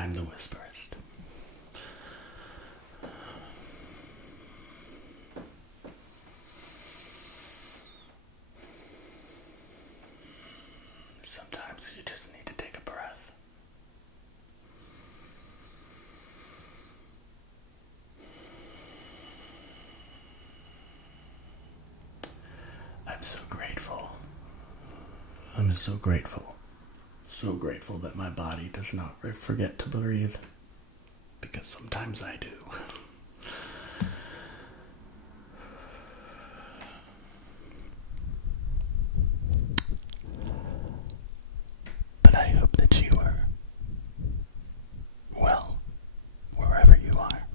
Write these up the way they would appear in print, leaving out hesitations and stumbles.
I'm the whisperist. Sometimes you just need to take a breath. I'm so grateful. I'm so grateful. So grateful that my body does not forget to breathe. Because sometimes I do. But I hope that you are well, wherever you are.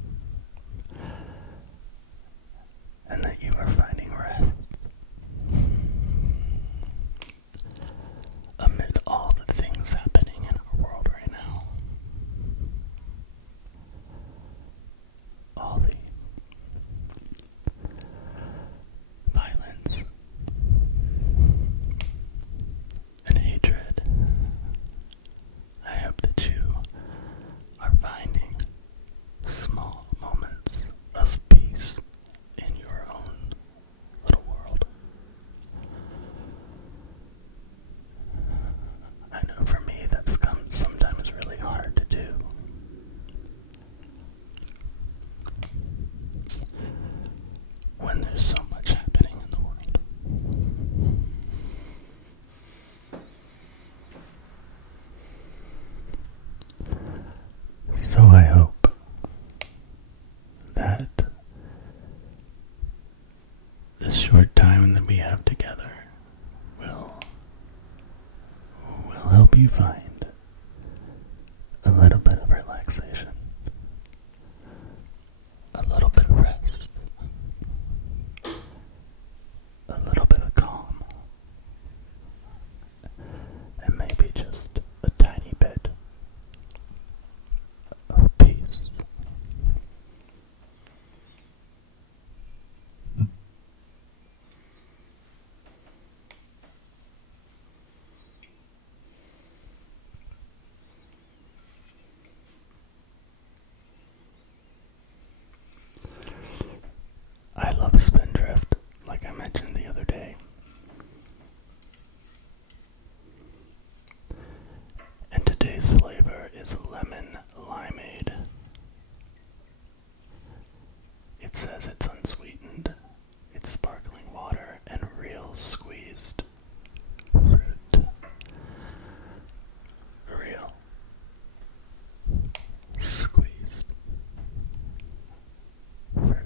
And that you are finding rest amid all the things happening in our world right now. All the violence and hatred. I hope that you are finding small moments of peace in your own little world. I know for me that's sometimes really hard to do. When there's so much happening in the world. So I hope that this short time that we have together will help you find a little bit of relaxation, a little bit of rest, a little bit of calm, and maybe just a tiny bit of peace. I love Spindrift, like I mentioned the other day. And today's flavor is lemon limeade. It says it's unsweetened, it's sparkling water, and real squeezed fruit. Real squeezed fruit.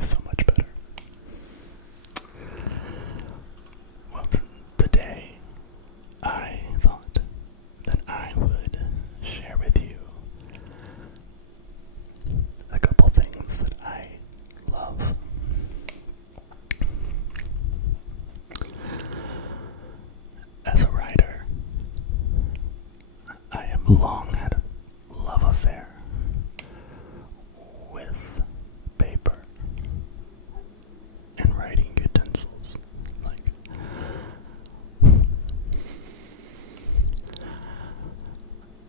So much better. Well, today I thought that I would share with you a couple things that I love. As a writer, I have long had a love affair with paper and writing utensils. Like,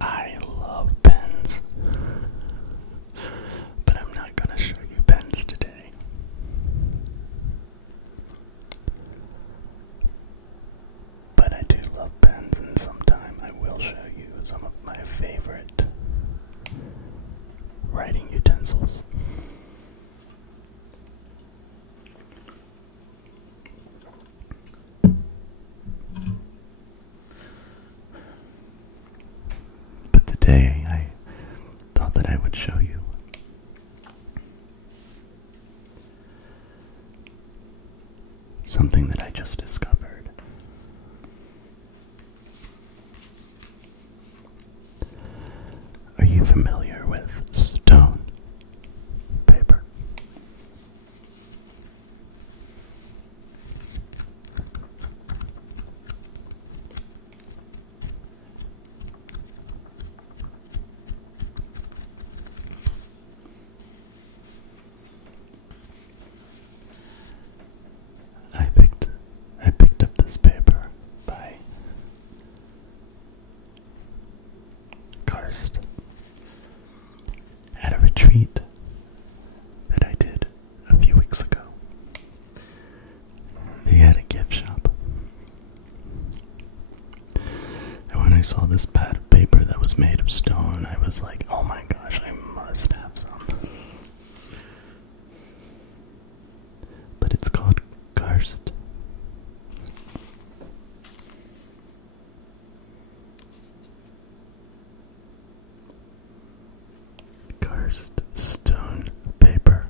I love pens, but I'm not gonna show you pens today. But I do love pens, and sometime I will show you some of my favorite writing utensils. But today I thought that I would show you something that I just discovered. this pad of paper that was made of stone. I was like, oh my gosh, I must have some. But it's called karst. Karst stone paper.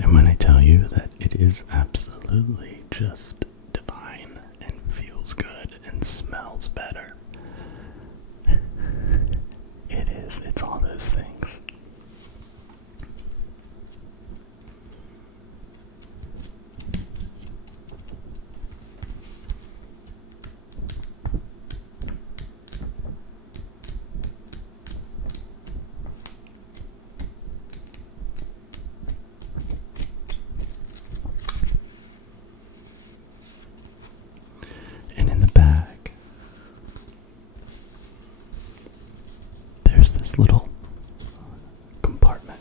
And when I tell you that it is absolutely just divine and feels good and smells better, it is. It's all those things. And in the bag, there's this little compartment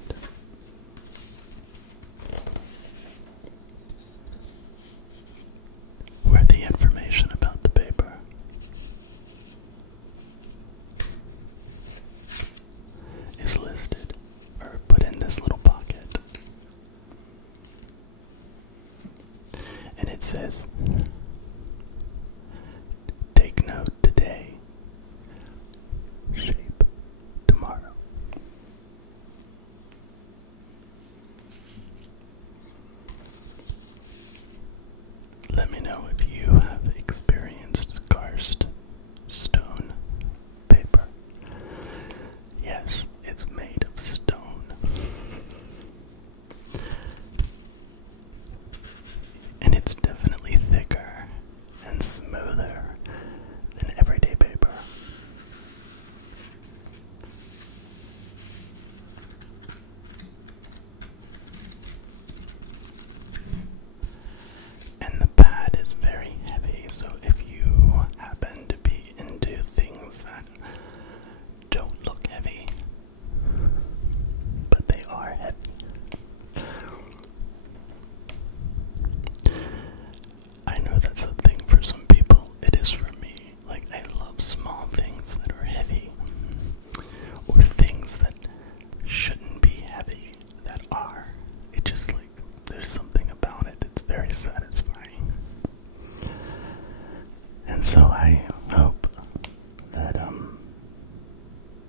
where the information about the paper is listed or put in this little pocket. And it says, take note today, shape tomorrow. Let me know if you have experienced karst stone paper. Yes, it's made of stone. And it's definitely thicker and smoother than everyday paper. And the pad is very heavy, so if you happen to be into things that don't look heavy, but they are heavy, I know that's a thing for some people. It is for me. Like, I love small things that are heavy, or things that shouldn't be heavy that are. It just, like, there's something about it that's very satisfying. And so I hope that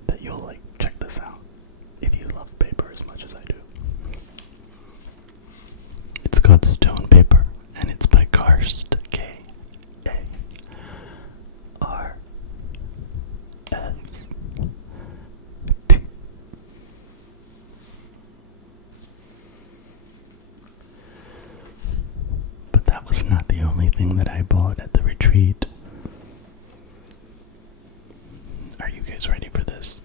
that you'll like check this out if you love paper as much as I do. It's called Stone Paper, and it's by Karst, Karst. But that was not the only thing that I bought at the retreat. Are you guys ready for this?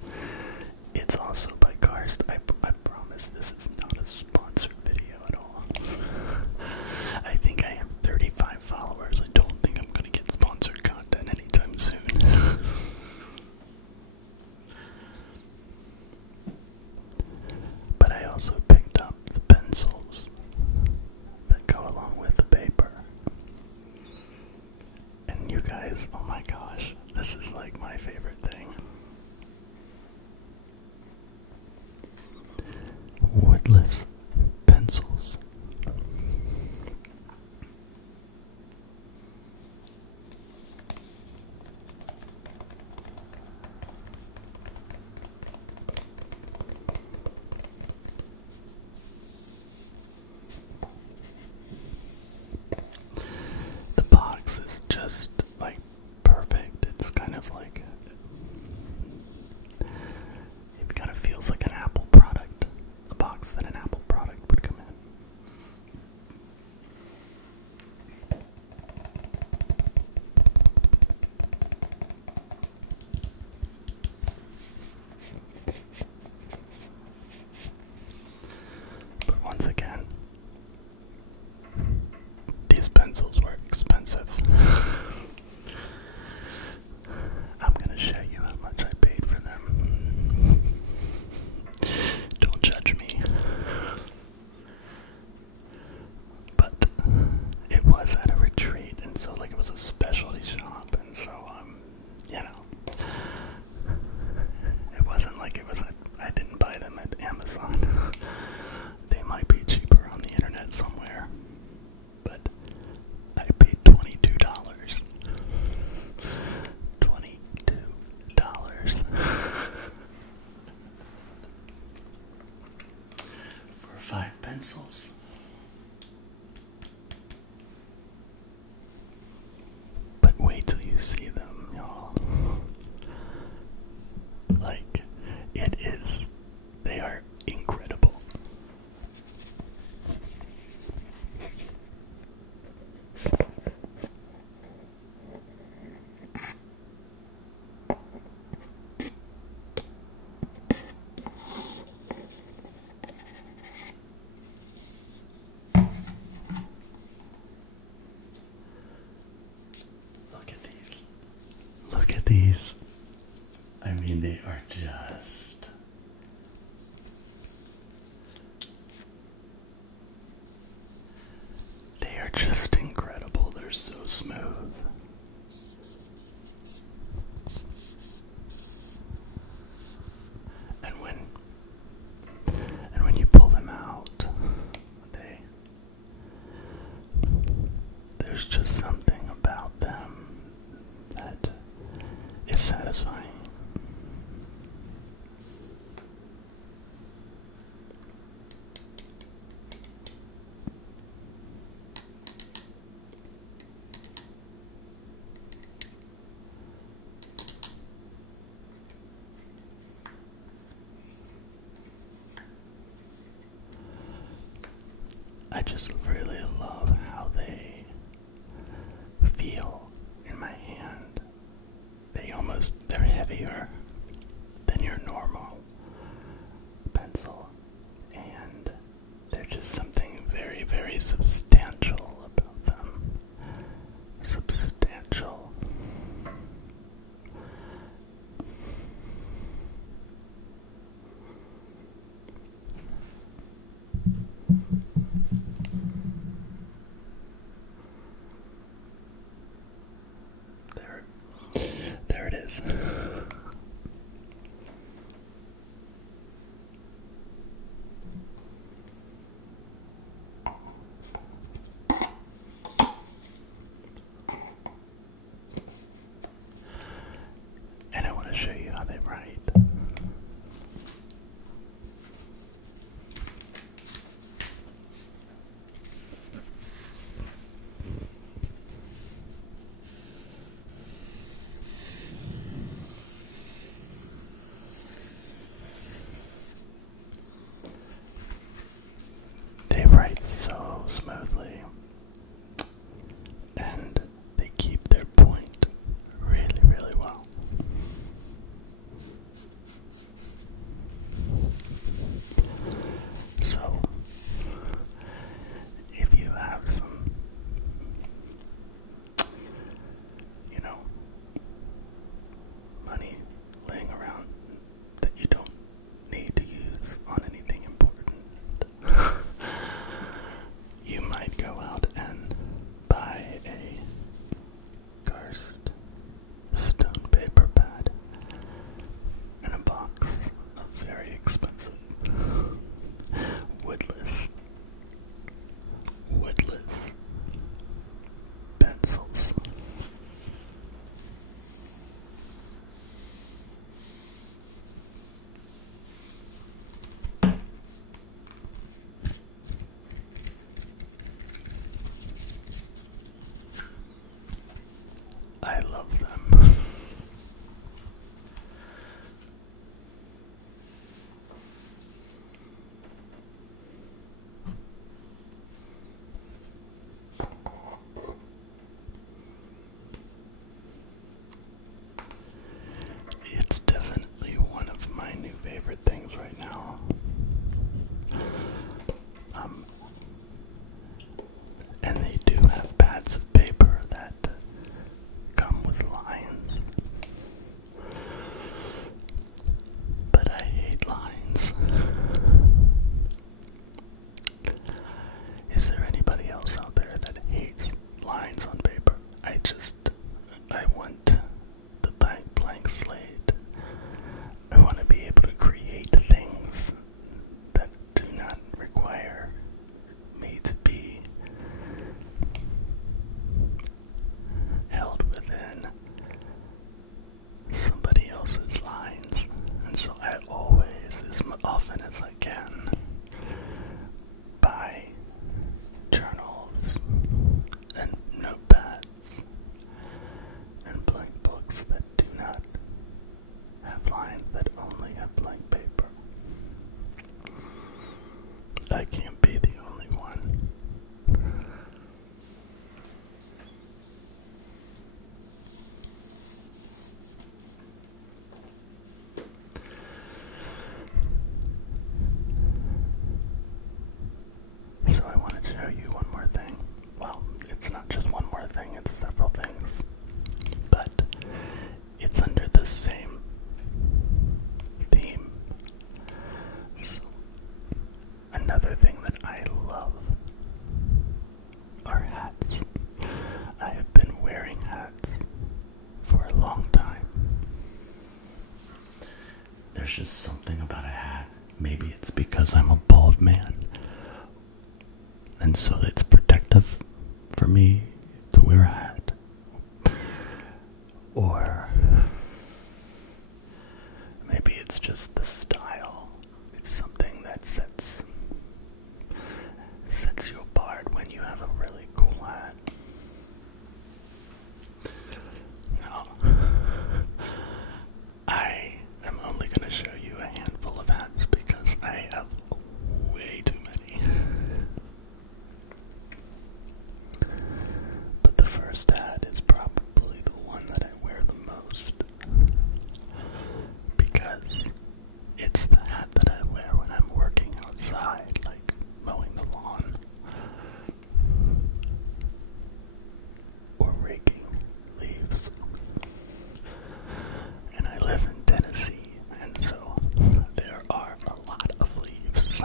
It's also by Karst. I promise this is not a sponsored video at all. I think I have 35 followers. I don't think I'm going to get sponsored content anytime soon. But I also picked up the pencils that go along with the paper. And you guys, oh my gosh, this is like my favorite thing. Woodless pencils. The box is just like perfect. It's kind of like, it kind of feels like an Apple product, a box that an Apple pencils. But wait till you see them, y'all. Like, it is, they are incredible. Look at these. Look at these. I mean, they are just... They are just incredible. They're so smooth. And when you pull them out, there's just something about them that is satisfying. I just really love how they feel in my hand. They're heavier than your normal pencil, and they're just something very, very substantial about them. Substantial. There it is. There's just something about a hat. Maybe it's because I'm a bald man, and so it's protective for me to wear a hat. Or maybe it's just the style. It's something that sets you apart when you have a really cool hat. Now, I am only going to show you a handful of hats because I have way too many. But the first hat is probably the one that I wear the most, because it's the hat that I wear when I'm working outside, like mowing the lawn or raking leaves. And I live in Tennessee, and so there are a lot of leaves.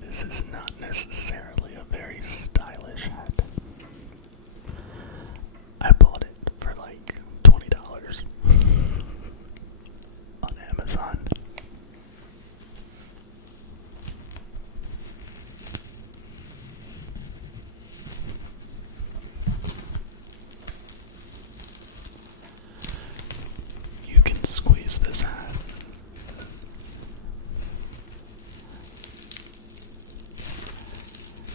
This is not necessarily a very stylish hat. I bought it for like $20 on Amazon. You can squeeze this hat.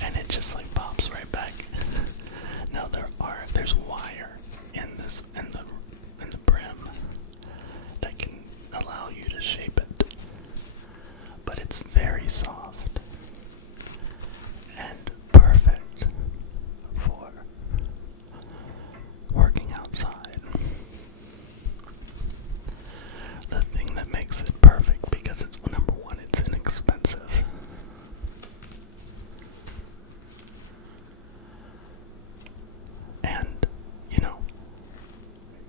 And it just like pops right back. Now there's wire in the brim that can allow you to shape it. But it's very soft and perfect for working outside. The thing that makes it perfect, because it's number one, it's inexpensive. And,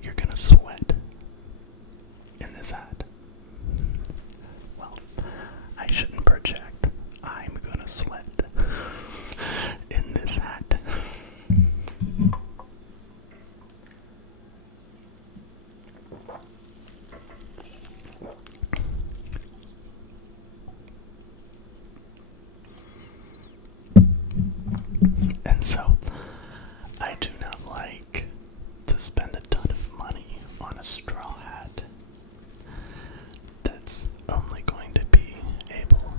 you're gonna sweat in this hat. Well, I shouldn't project. I'm gonna sweat in this hat. And so, I do not like to spend a ton of money on a straw hat that's only going to be able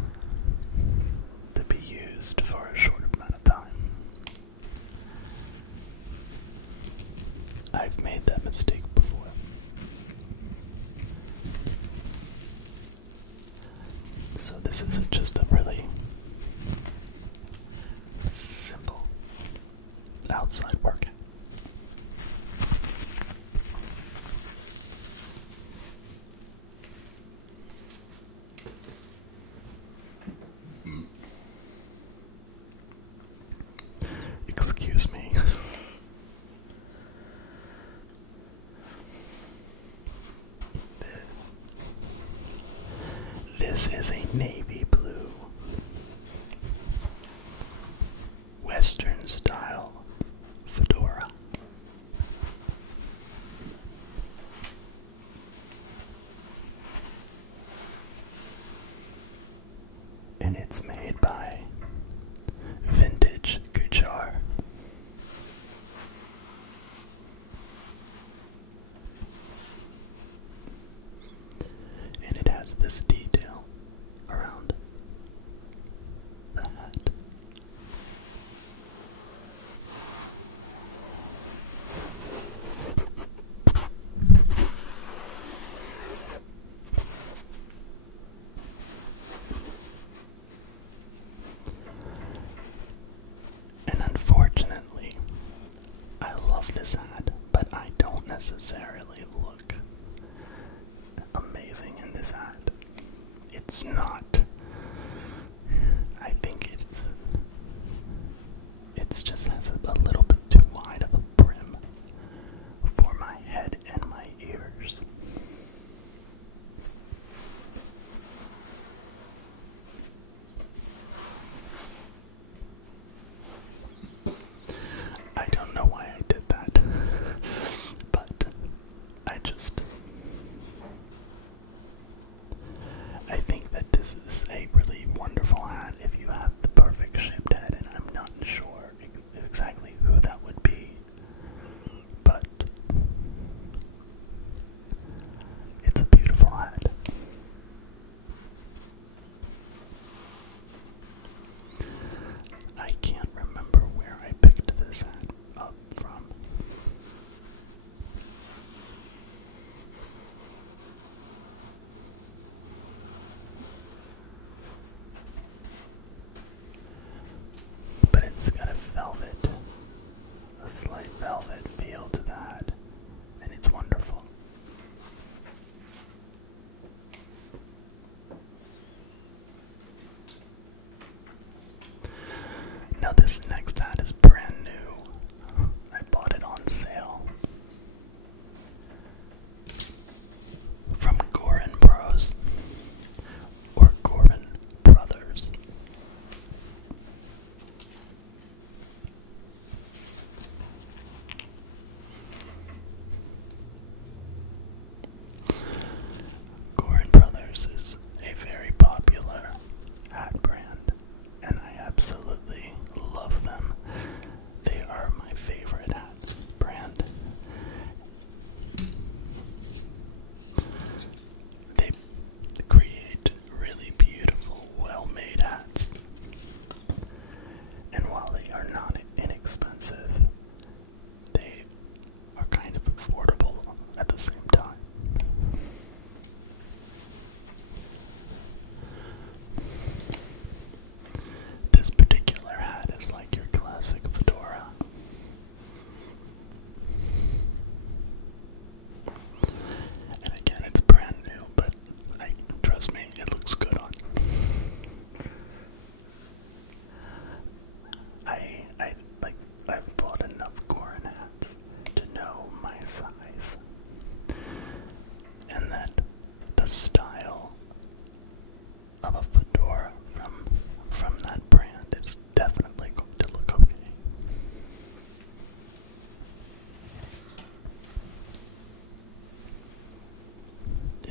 to be used for a short amount of time. I've made that mistake before. So this is just a really simple outside workout. Excuse me. This is a navy blue Western style fedora. And it's made by Vintage Couture. And it has this detail around the hat. And unfortunately, I love this hat, but I don't necessarily look amazing in this hat. It's not. I think it's just has a little bit too wide of a brim for my head and my ears. I don't know why I did that.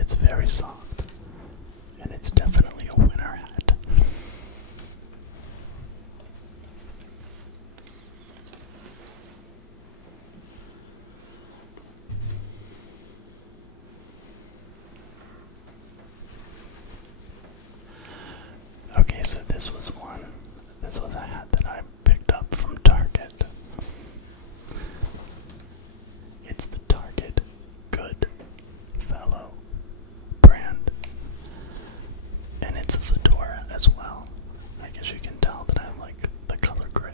it's very soft, and it's definitely a winter hat. Okay, so this was a hat that I picked up from Target. It's the Target Good Fellow brand. And it's a fedora as well. I guess you can tell that I like the color gray.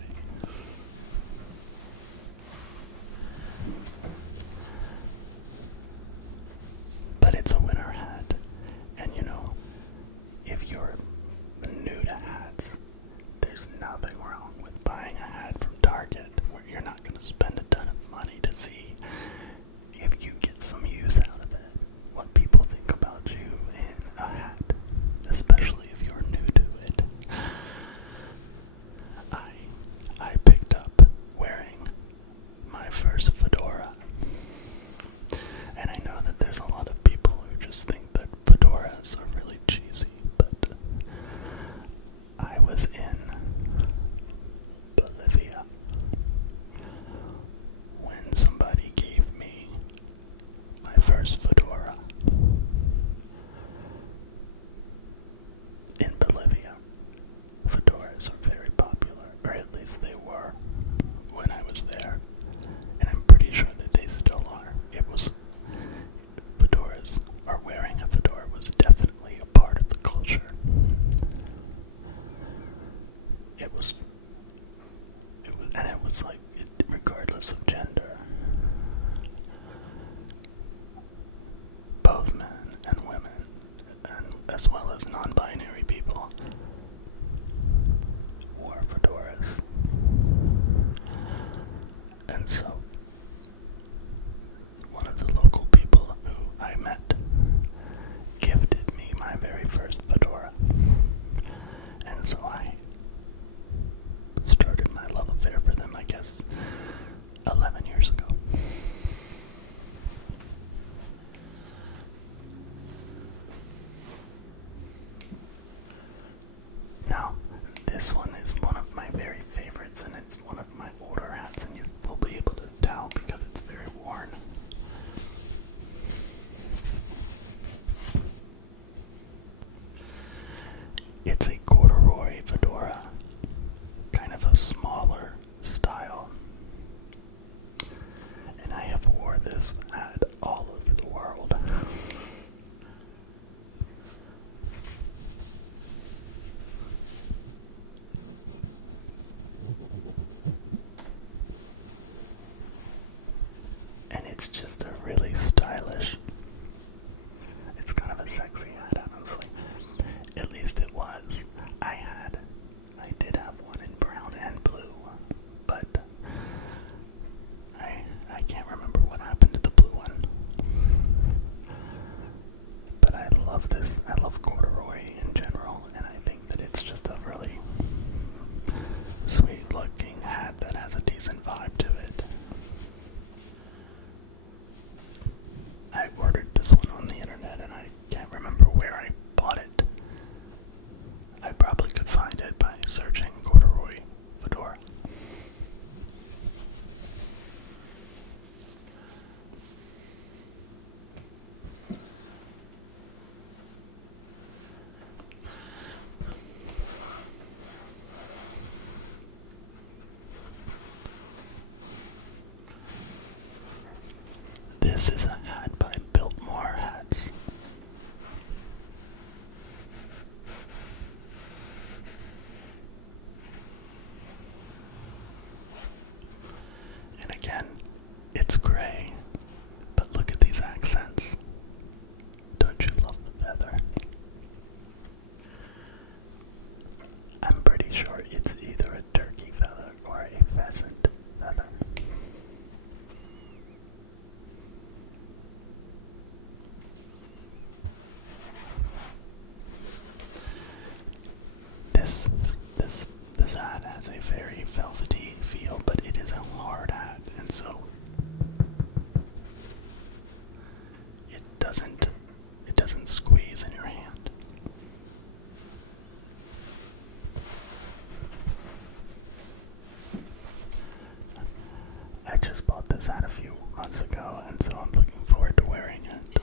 But it's a winter hat. And you know, if you're new to hats, there's nothing wrong with buying a hat from Target where you're not going to spend a ton of money to see if you get some use out of it. What people think about you in a hat, especially if you're new to it. I picked up wearing my first fedora. And I know that there's a lot of people who just think that fedoras are really cheesy, but I was in Bolivia when somebody gave me my first fedora. In Bolivia, fedoras are very popular, or at least they were when I was there, and I'm pretty sure that they still are. Fedoras, or wearing a fedora was definitely a part of the culture. It was like, regardless of gender, both men and women, and as well as non-binary people, wore fedoras. And so, one of the local people who I met gifted me my very first fedora. And so I started my love affair for them, I guess, 11 years ago. Now, this one is one of my very favorites, and it's one of my older hats, and you will be able to tell because it's very worn. It's a corduroy fedora, kind of a smaller style. And I have worn this hat all over the world. And it's just a really stylish, it's kind of a sexy hat, honestly. At least it was. I did have one in brown and blue, but I can't remember what happened to the blue one. But I love this. I love corduroy in general, and I think that it's just a really sweet looking hat that has a decent vibe to it. I ordered this one on the internet, and I can't remember where I bought it. I probably could find it by searching corduroy fedora. This is a hat by Biltmore Hats. And again, it's gray, but look at these accents. Don't you love the feather? I'm pretty sure it's either a turkey feather or a pheasant feather. this hat a few months ago, and so I'm looking forward to wearing it.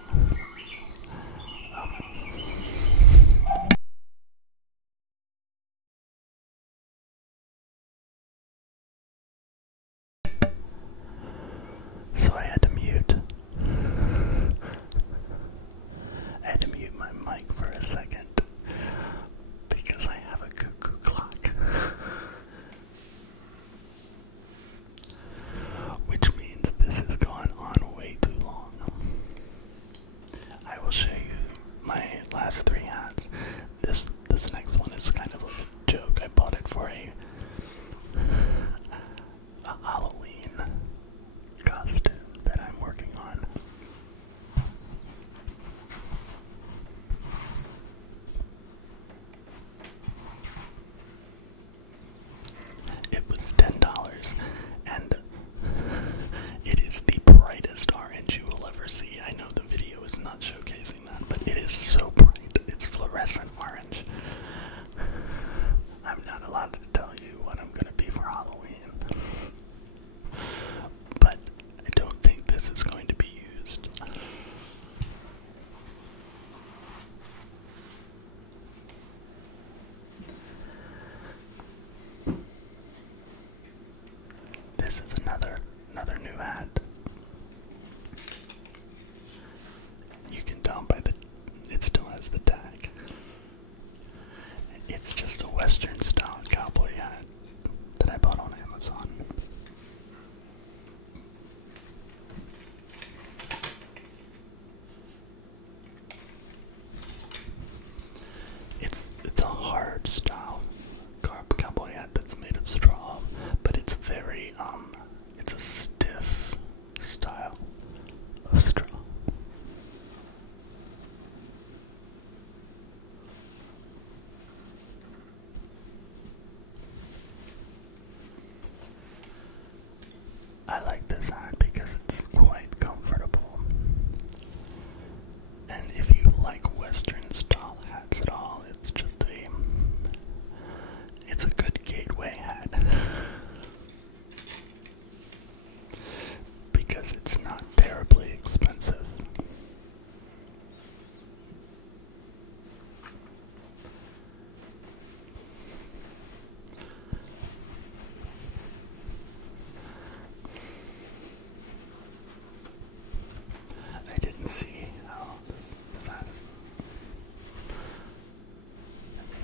So I had to mute. I had to mute my mic for a second because I have a cuckoo clock. Which means this has gone on way too long. I will show you my last 3 hats. This next one is kind of like a joke. I bought it for a Halloween costume that I'm working on. It was $10, and it is the brightest orange you will ever see. I know the video is not showcasing that, but it is so bright. It's fluorescent orange. I'm not allowed to tell you what I'm going to be for Halloween, but I don't think this is going to be used. This is another new hat. You can tell by it still has the tag. It's just a Western style cowboy hat that I bought on Amazon. It's a hard style cowboy hat that's made of straw, but it's very it's a stiff style of straw. I like this hat because it's quite comfortable. And if you like Western style hats at all, it's a good gateway hat. Because it's not terribly expensive. I didn't see how this hat is.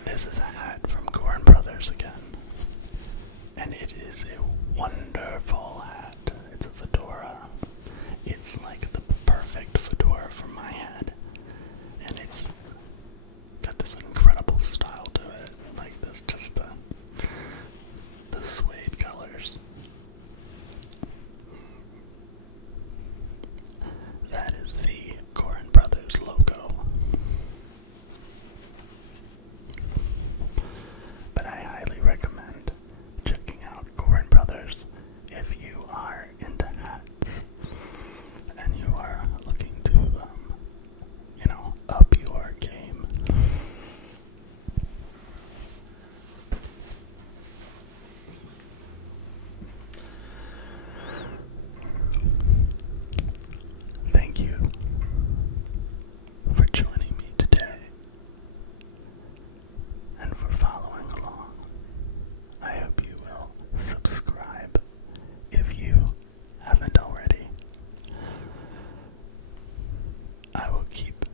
This is a hat from Coen Brothers again. And it is a wonderful hat. It's a fedora. It's like the perfect fedora for my head. And it's got this incredible style to it. Like this, just the suede colors. That is the Coen Brothers logo. But I highly recommend checking out Coen Brothers if you are into hats and you are looking to, up your game. Thank you for joining me today and for following along. I hope you will subscribe if you haven't already. I will keep